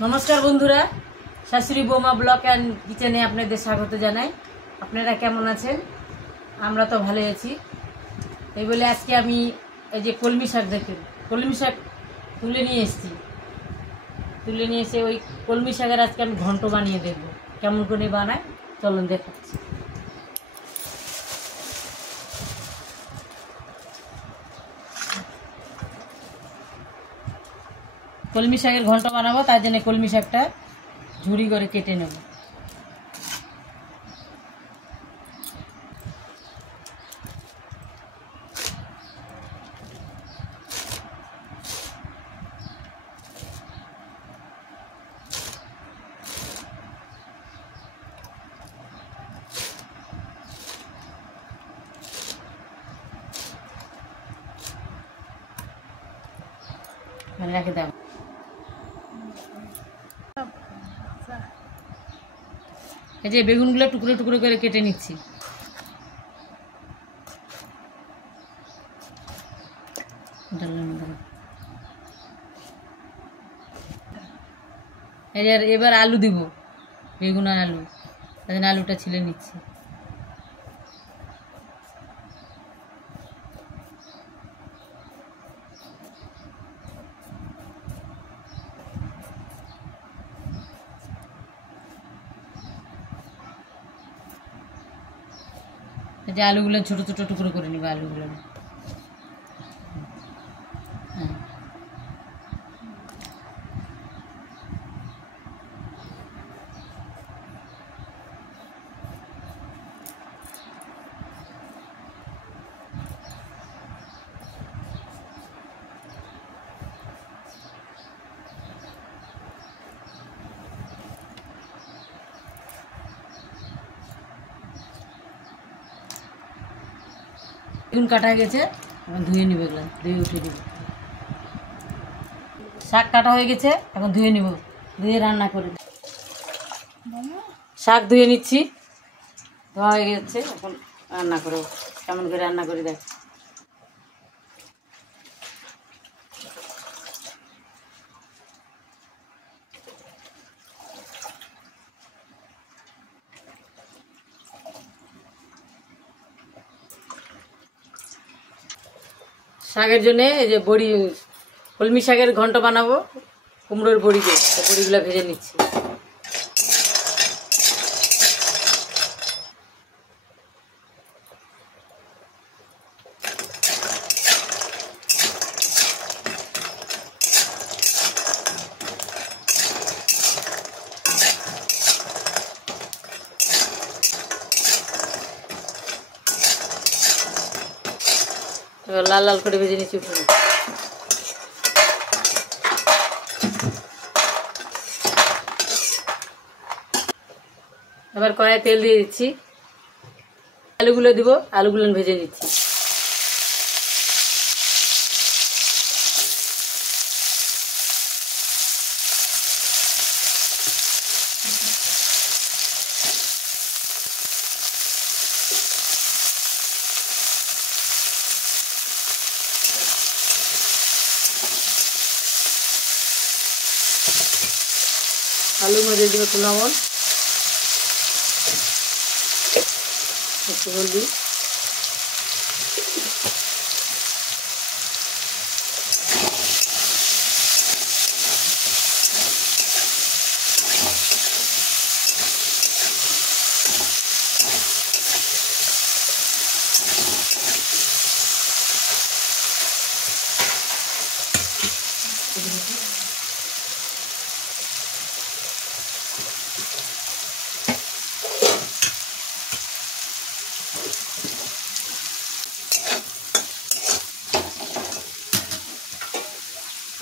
नमस्कार बंधुरा शाশুড়ি বৌমা ব্লগ এন্ড কিচেনে আপনাদের স্বাগত জানাই। আপনারা কেমন আছেন? আমরা তো ভালো আছি। এই বলে আজকে আমি এই যে কলমি শাক দেখেন, কলমি শাক তুলে নিয়ে এসেছি। তুলে নিয়ে এসে ওই কলমি শাকের আজকে আমি ঘন্ট বানিয়ে দেব। কেমন করে বানাই চলুন দেখাচ্ছি। কলমি শাকের ঘন্ট বানাবো, তার জন্য কলমি শাকটা ঝুড়ি করে কেটে নেব। রেখে দাও। এই যে বেগুনগুলো টুকরো টুকরো করে কেটে নিচ্ছি। এবার আলু দিব, বেগুন আর আলু। আলুটা ছিলে নিচ্ছি। এই যে আলুগুলো ছোট ছোট টুকরো করে নিব। আলুগুলো বেগুন কাটা গেছে, এখন ধুয়ে নিব। এগুলো ধুয়ে উঠিয়ে দিব। শাক কাটা হয়ে গেছে, এখন ধুয়ে নিব। ধুয়ে রান্না করে শাক ধুয়ে নিচ্ছি। ধোয়া হয়ে গেছে, এখন রান্না করব। কেমন করে রান্না করে দেখ। শাকের জন্য এই যে বড়ি, কলমি শাকের ঘন্ট বানাবো কুমড়োর বড়ি দিয়ে। বড়িগুলো ভেজে নিচ্ছি। লাল লাল করে ভেজে নিচ্ছি। এবার কড়াই তেল দিয়ে দিচ্ছি। আলুগুলো দিব, আলুগুলো ভেজে নিচ্ছি। আলু ভেজে দিব, একটু লবণ, একটু হলদি,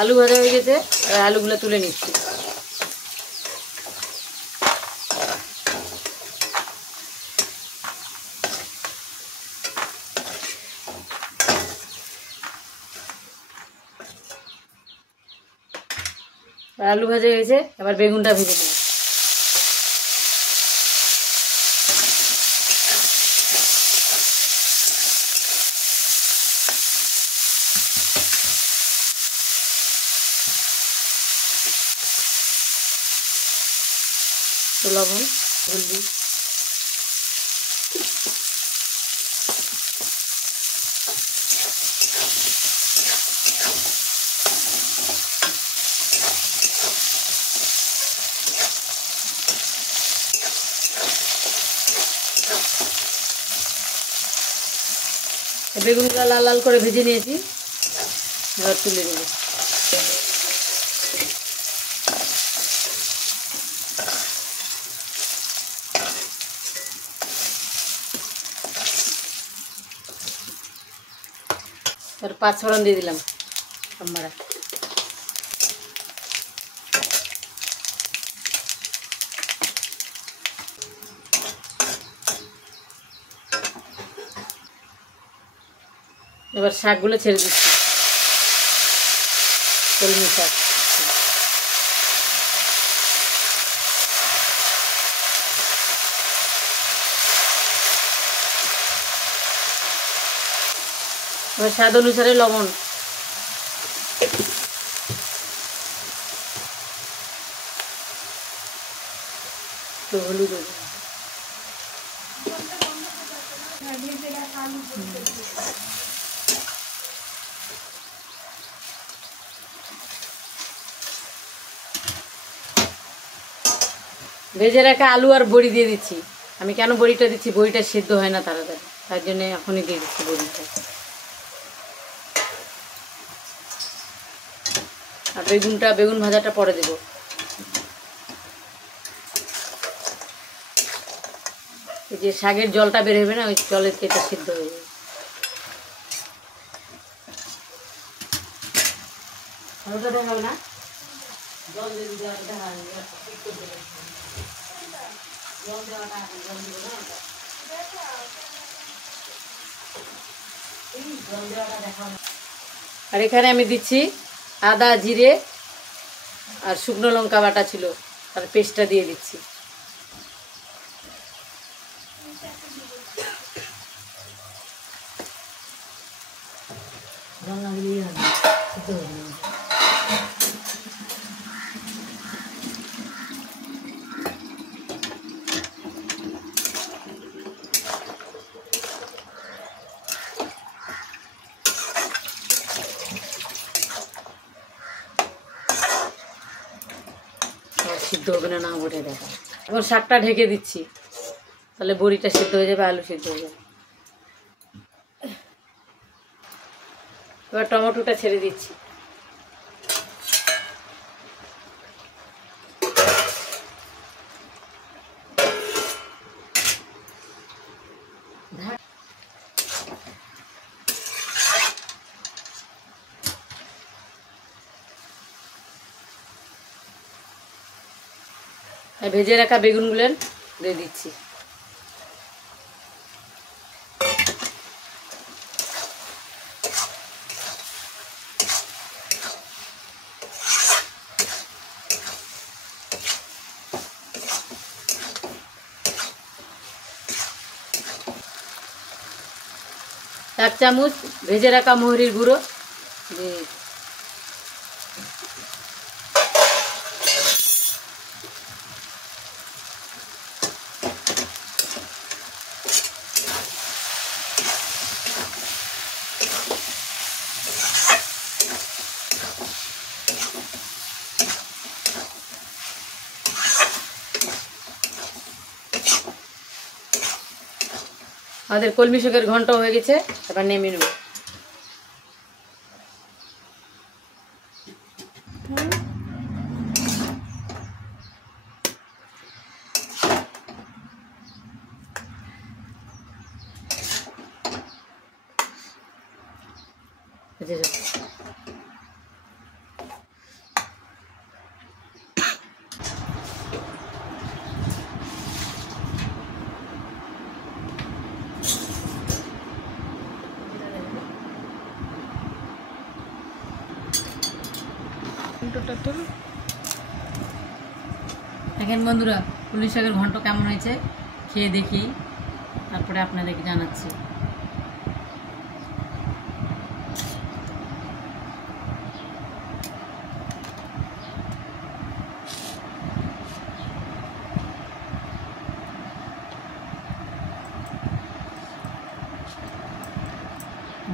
আলু ভাজা হয়ে গেছে। আলুগুলো তুলে নিচ্ছি। আলু ভাজা হয়ে গেছে, এবার বেগুনটা ভেজে নেব। লবণ, হলদি, বেগুনগুলো লাল লাল করে ভেজে নিয়েছি, এবার তুলে নেব। এবার 5 ফোড়ন দিয়ে দিলাম আমরা। এবার শাকগুলো ছেড়ে দিচ্ছি, কলমি শাক। এবার স্বাদ অনুসারে লবণ, একটু হলুদ, ভেজে রাখা আলু আর বড়ি দিয়ে দিচ্ছি। আমি কেন বড়িটা দিচ্ছি, বড়িটা সেদ্ধ হয় না তাড়াতাড়ি, তার জন্য এখনই দিয়ে দিচ্ছি বড়িটা। আর বেগুন ভাজাটা পরে দেব। এই যে শাকের জলটা বের হবে না, ওই জলের এটা সিদ্ধ হয়ে যাবে। আলুটা দেখাবে না, জল দিয়ে দিতে হবে, দেখা জল দেওয়াটা জল দিব না, জল দেওয়াটা দেখা। আর এখানে আমি দিচ্ছি আদা, জিরে আর শুকনো লঙ্কা বাটা ছিল, আর পেস্টটা দিয়ে দিচ্ছি। সিদ্ধ হবে না, বটে দেখা। এখন শাকটা ঢেকে দিচ্ছি, তাহলে বড়িটা সিদ্ধ হয়ে যাবে, আলু সিদ্ধ হয়ে যাবে। এবার টমেটোটা ছেড়ে দিচ্ছি। ভেজে রাখা বেগুনগুলো দিয়ে দিচ্ছি। এক চামচ ভেজে রাখা মহরির গুঁড়ো দিয়ে আমাদের কলমি শাকের ঘন্ট হয়ে গেছে, এবার নেমে নেব। দেখেন বন্ধুরা, কলমি শাকের ঘন্ট কেমন হয়েছে খেয়ে দেখি, তারপরে আপনাদেরকে জানাচ্ছি।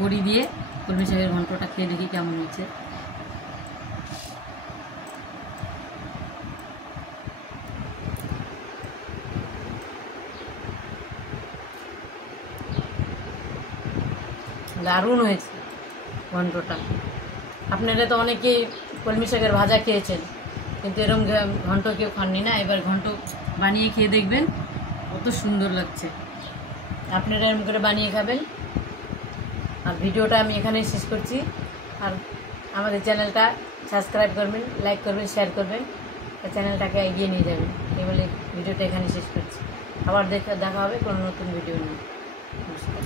বড়ি দিয়ে কলমি শাকের ঘন্টটা খেয়ে দেখি কেমন হচ্ছে। দারুণ হয়েছে ঘন্টটা। আপনারা তো অনেকেই কলমি শাকের ভাজা খেয়েছেন, কিন্তু এরকম ঘন্ট কেউ খাননি না। এবার ঘন্ট বানিয়ে খেয়ে দেখবেন, কত সুন্দর লাগছে। আপনারা এরকম করে বানিয়ে খাবেন। আর ভিডিওটা আমি এখানেই শেষ করছি। আর আমাদের চ্যানেলটা সাবস্ক্রাইব করবেন, লাইক করবেন, শেয়ার করবেন, চ্যানেলটাকে এগিয়ে নিয়ে যাবেন। এই বলে ভিডিওটা এখানে শেষ করছি। আবার দেখা হবে কোনো নতুন ভিডিও নিয়ে। নমস্কার।